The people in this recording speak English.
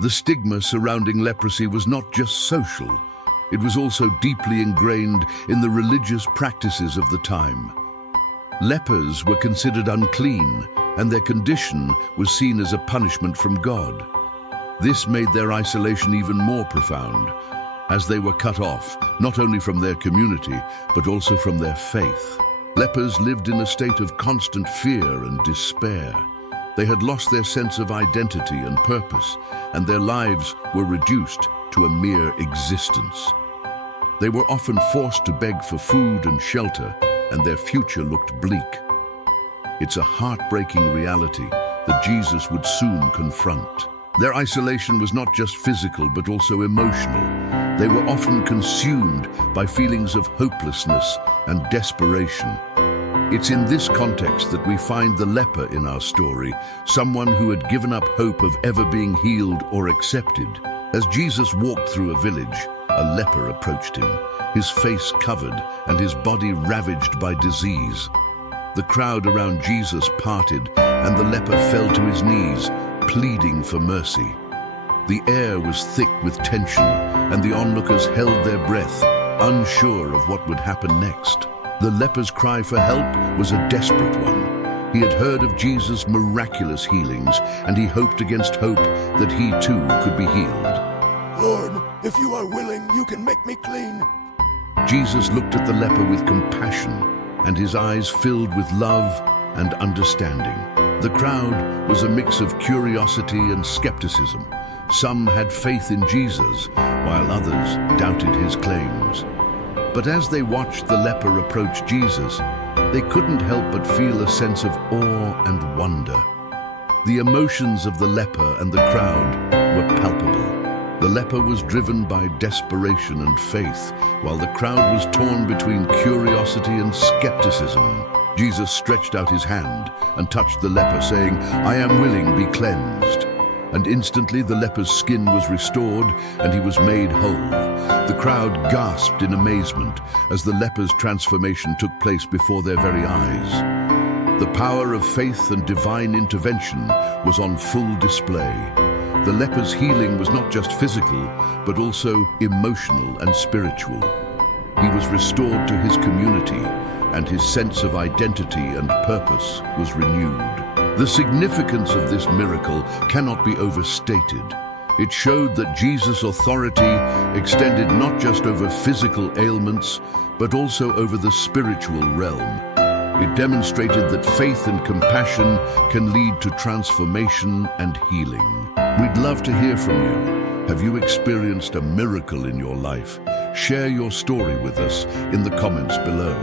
The stigma surrounding leprosy was not just social, it was also deeply ingrained in the religious practices of the time. Lepers were considered unclean, and their condition was seen as a punishment from God. This made their isolation even more profound, as they were cut off not only from their community, but also from their faith. Lepers lived in a state of constant fear and despair. They had lost their sense of identity and purpose, and their lives were reduced to a mere existence. They were often forced to beg for food and shelter, and their future looked bleak. It's a heartbreaking reality that Jesus would soon confront. Their isolation was not just physical, but also emotional. They were often consumed by feelings of hopelessness and desperation. It's in this context that we find the leper in our story, someone who had given up hope of ever being healed or accepted. As Jesus walked through a village, a leper approached him, his face covered and his body ravaged by disease. The crowd around Jesus parted, and the leper fell to his knees, pleading for mercy. The air was thick with tension, and the onlookers held their breath, unsure of what would happen next. The leper's cry for help was a desperate one. He had heard of Jesus' miraculous healings, and he hoped against hope that he too could be healed. Lord, if you are willing, you can make me clean. Jesus looked at the leper with compassion, and his eyes filled with love and understanding. The crowd was a mix of curiosity and skepticism. Some had faith in Jesus, while others doubted his claims. But as they watched the leper approach Jesus, they couldn't help but feel a sense of awe and wonder. The emotions of the leper and the crowd were palpable. The leper was driven by desperation and faith, while the crowd was torn between curiosity and skepticism. Jesus stretched out his hand and touched the leper, saying, "I am willing, be cleansed." And instantly the leper's skin was restored and he was made whole. The crowd gasped in amazement as the leper's transformation took place before their very eyes. The power of faith and divine intervention was on full display. The leper's healing was not just physical, but also emotional and spiritual. He was restored to his community, and his sense of identity and purpose was renewed. The significance of this miracle cannot be overstated. It showed that Jesus' authority extended not just over physical ailments, but also over the spiritual realm. It demonstrated that faith and compassion can lead to transformation and healing. We'd love to hear from you. Have you experienced a miracle in your life? Share your story with us in the comments below.